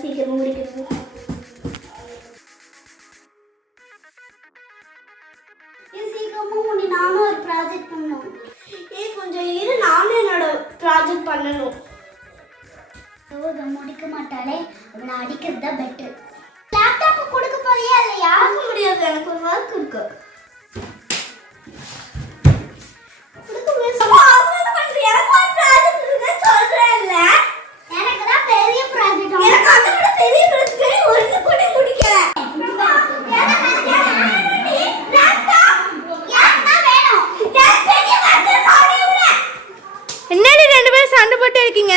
சீக்கிரம் முடிக்கணும். சீக்கிரமா முடி நானும் ஒரு ப்ராஜெக்ட் பண்ணணும். கொஞ்சம் இரு, நானும் என்னோட ப்ராஜெக்ட் பண்ணணும். முடிக்க மாட்டாளே, அவளை அடிக்கிறது தான் பெட்டர். லேப்டாப் கொடுக்க போறியா இல்லையா? முடியாது, எனக்கு ஒரு ஒர்க் இருக்கு. என்னடி ரெண்டு பேரும் சண்டை போட்டு இருக்கீங்க?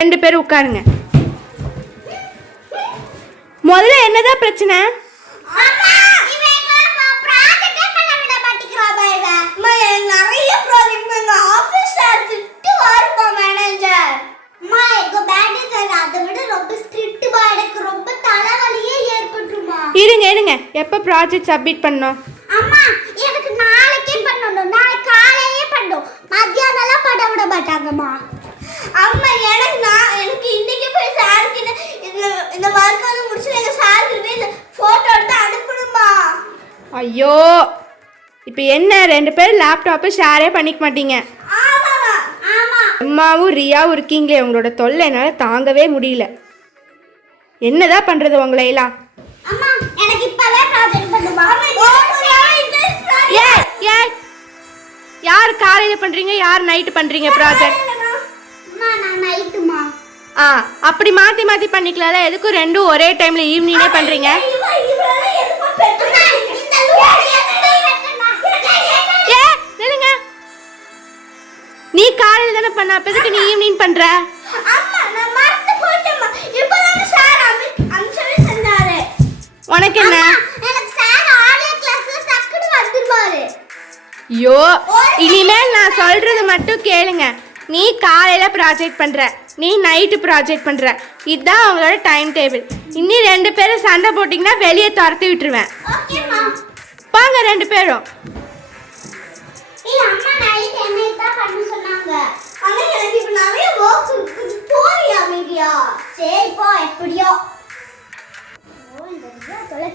ரெண்டு பேரும் உட்காருங்க. முதல்ல என்னதான் பிரச்சனை? இருங்க இருங்க, எப்ப ப்ராஜெக்ட் சப்மிட் பண்ணோம்? அம்மா எனக்கு நாளைக்கே பண்ணனும். நாளைக்கு காலையிலே பண்ணனும். மத்தியானம்லாம் பண்ண விட மாட்டாங்கம்மா. அம்மா எனக்கு இன்னைக்கு போய் சாருக்கு இந்த வர்க் வந்து முடிச்சு எங்க சாருக்கு இந்த போட்டோ எடுத்து அனுப்பணுமா? ஐயோ, இப்போ என்ன ரெண்டு பேரும் லேப்டாப்பை ஷேரே பண்ணிக்க மாட்டீங்க? ஆமாமா ஆமா. அம்மாவும் ரியாவும் இருக்கீங்களே, உங்களோட தொல்லை என்னால் தாங்கவே முடியல. என்னதான் பண்றது உங்களை எல்லாம்? அம்மா எனக்கு இப்பவே ப்ராஜெக்ட் பண்ணுமா? யார் காலையில பண்றீங்க, யார் நைட் பண்றீங்க ப்ராஜெக்ட்? நான் நைட்டுமா. அப்படி மாத்தி மாத்தி பண்ணிக்கலாம்ல, எதுக்கும் ரெண்டும் ஒரே டைம்ல ஈவினிங்கே பண்றீங்க? நில்லுங்க, நீ காலையில தானே பண்ண, அப்ப எதுக்கு நீ ஈவினிங் பண்ற? உனக்கு என்ன? ஐயோ, இனிமேல் நான் சொல்றது மட்டும் கேளுங்க. நீ காலையில ப்ராஜெக்ட் பண்ற, நீ நைட்டு ப்ராஜெக்ட் பண்ற, இதுதான் அவங்களோட டைம் டேபிள். இன்னும் ரெண்டு பேரும் சண்டை போட்டிங்கன்னா வெளியே துரத்தி விட்டுருவேன். பாங்க ரெண்டு பேரும்.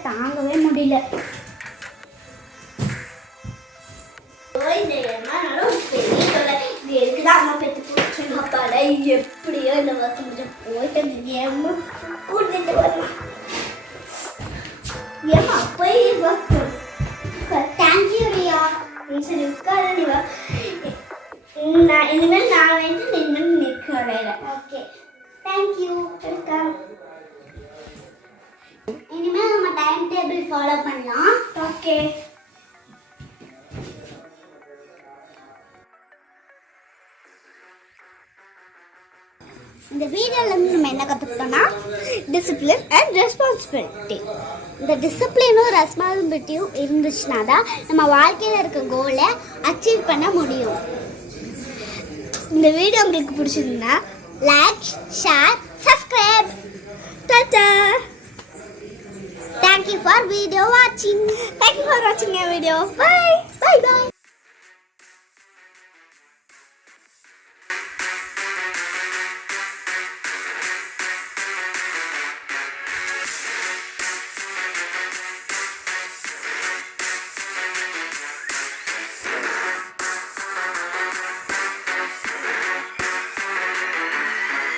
தாங்கவே முடியல. எப்படியோ இந்த வர்க் முடிஞ்ச போயிட்டு கூட்டிட்டு வரலாம். ஏமா போய் வர்க் தேங்க்யூ ரியா. சரி உட்கார, நீ வா. இனிமேல் நான் வந்து நின்று நிற்கிறேன். Okay thank you, welcome. இனிமேல் நம்ம டைம் டேபிள் ஃபாலோ பண்ணலாம். ஓகே. இந்த வீடியோல இருந்து நம்ம என்ன கற்றுக்கிட்டோம்னா, டிசிப்ளின் அண்ட் ரெஸ்பான்சிபிலிட்டி. இந்த டிசிப்ளினும் ரெஸ்பான்சிபிலிட்டியும் இருந்துச்சுன்னா தான் நம்ம வாழ்க்கையில் இருக்க கோலை அச்சீவ் பண்ண முடியும். இந்த வீடியோ உங்களுக்கு பிடிச்சிருந்தா like, share, subscribe. Tata. Thank you for watching. Thank you for watching our video. Bye. Bye bye.